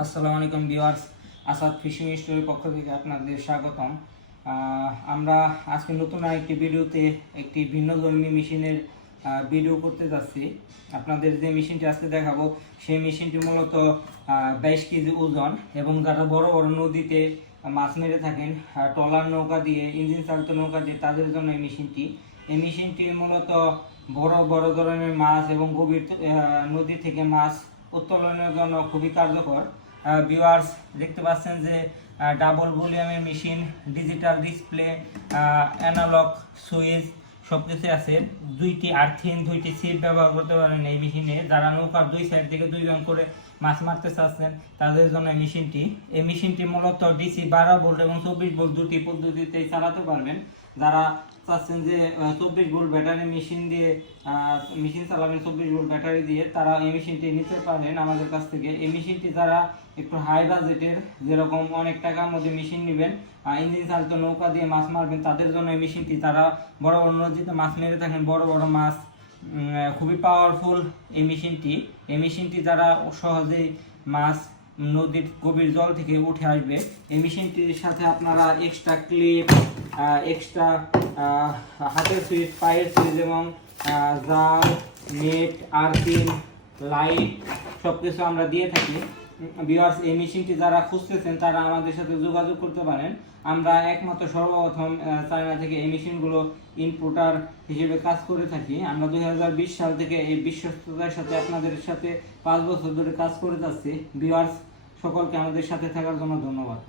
আসসালামু আলাইকুম viewers, Asad fishing স্টোরের পক্ষ থেকে আপনাদের স্বাগতম। আমরা আজকে নতুন আরেকটি ভিডিওতে একটি ভিন্ন ধর্মী মেশিনের ভিডিও করতে যাচ্ছি। আপনাদের যে মেশিনটি আজকে দেখাবো, সেই মেশিনটি মূলত বাইশ কেজি ওজন এবং যারা বড় বড় নদীতে মাছ মেরে থাকেন ট্রলার নৌকা দিয়ে, ইঞ্জিন চালিত নৌকা দিয়ে, তাদের জন্য এই মেশিনটি। এই মেশিনটি মূলত বড় বড় ধরনের মাছ এবং গভীর নদী থেকে মাছ উত্তোলনের জন্য খুবই কার্যকর। ভিউয়ার্স দেখতে পাচ্ছেন যে ডাবল ভলিউমের machine digital display analog switch সব কিছু আছে। দুইটি আর্থিন দুইটি সিট ব্যবহার করতে পারেন এই মেশিনে যারা নৌকার দুই সাইড থেকে দুইজন করে মাছ মারতে চাচ্ছেন, তাদের জন্য এই মেশিনটি এই মেশিনটি মূলত ডিসি বারো ভোল্ট এবং চব্বিশ ভোল্ট দুটি পদ্ধতিতে চালাতে পারবেন। যারা চাচ্ছেন যে চব্বিশ ভোল্ট ব্যাটারি মেশিন দিয়ে মেশিন চালাবেন, চব্বিশ ভোল্ট ব্যাটারি দিয়ে, তারা এই মেশিনটি নিতে পারেন আমাদের কাছ থেকে। এই মেশিনটি যারা একটু হাই বাজেটের যেরকম অনেক টাকার মধ্যে মেশিন নেবেন ইঞ্জিন চালিত নৌকা দিয়ে মাছ মারবেন, তাদের জন্য এই মেশিনটি তারা বড় বড় নদীতে মাছ মেরে থাকেন, বড় বড় মাছ খুবই পাওয়ারফুল এই মেশিনটি। এই মেশিনটি যারা সহজেই মাছ নদীর গভীর জল থেকে উঠে আসবে, এই মেশিনটির সাথে আপনারা এক্সট্রা ক্লিপ এক্সট্রা হাতের সুইচ পায়ের সুইচ এবং জাল নেট আর্থিং লাইট সব কিছু আমরা দিয়ে থাকি। ভিউয়ার্স এই মেশিনটি যারা খুঁজতেছেন, তারা আমাদের সাথে যোগাযোগ করতে পারেন। আমরা একমাত্র সর্বপ্রথম চায়না থেকে এই মেশিনগুলো ইনপুটার হিসেবে কাজ করে থাকি। আমরা দুই হাজার বিশ সাল থেকে এই বিশ্বস্ততার সাথে আপনাদের সাথে পাঁচ বছর ধরে কাজ করে যাচ্ছি। ভিউয়ার্স সকলকে আমাদের সাথে থাকার জন্য ধন্যবাদ।